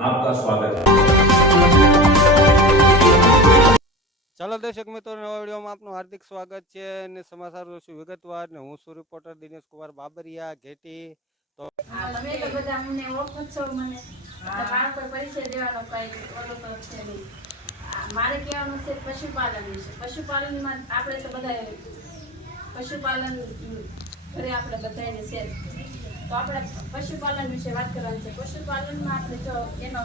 आपका स्वागत है ચાલો દર્શક મિત્રો નવા વિડીયોમાં આપનું હાર્દિક સ્વાગત છે અને સમાચાર જોશું વિગતવાર ને હું છું રિપોર્ટર દિનેશ કુમાર બાબરિયા ઘેટી તમે તો બધા અમને ઓળખો જ છો મને તો મારો કોઈ પરિચય દેવાનો કઈ ઓલો તો છે નહીં આ મારે કહેવાનું છે પશુપાલન વિશે પશુપાલનમાં આપણે તો બધા પશુપાલન ઉમ, ઘરે આપણે બધાને છે તો આપણે પશુપાલન વિશે વાત કરવાની છે. પશુપાલનમાં આપણે જો એનો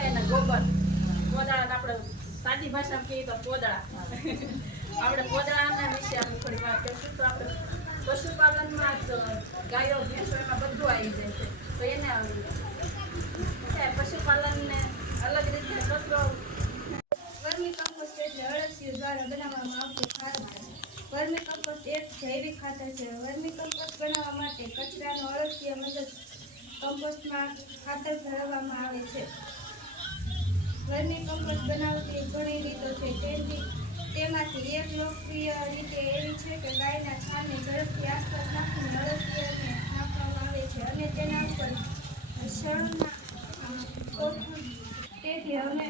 એના ગોબર પોદળા આપણે સાદી ભાષામાં કહીએ તો પોદળા. આપણે પોદળાના વિશે આપણે થોડી વાત કરીશું. તો આપણે પશુપાલનમાં જ ગાયો, ભેંસો એમાં બધું આવી જાય છે. તો એને પશુપાલનને અલગ રીતે કચરો વર્મી કમ્પોસ્ટ એટલે અળસિયું દ્વારા વર્મી કમ્પોસ્ટ એક જૈવિક ખાતર છે. વર્મી કમ્પોસ્ટ બનાવવા માટે કચરાનો અળસિયા મદદ કમ્પોસ્ટમાં ખાતર ભરવામાં આવે છે. વર્મી કમ્પોસ્ટ બનાવતી ઘણી રીતો છે. તેથી તેમાંથી એક લોકપ્રિય રીતે એવી છે કે ગાયના છાણને ઝડપથી આસપાસ નાખીને અળસિયાને નાખવામાં આવે છે અને તેના ઉપર શણના તેથી હવે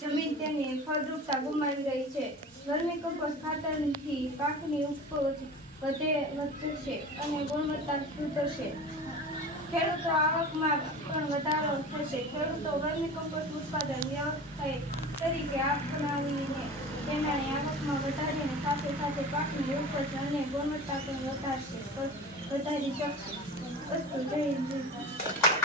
જમીન તેની ફળદ્રુપતા ગુમાવી રહી છે. વર્મી કમ્પોસ્ટ ખાતરથી પાકની ઉપજ વધે, વધશે અને ગુણવત્તા સુધરશે. ખેડૂતો આવકમાં પણ વધારો થશે. ખેડૂતો વર્મી કમ્પોસ્ટ ઉત્પાદન વ્યવસાય તરીકે અપનાવીને તેનાની આવકમાં વધારીને સાથે સાથે પાકની ઉપજ અને ગુણવત્તા પણ વધારશે, વધારી શકશે. વસ્તુ જય.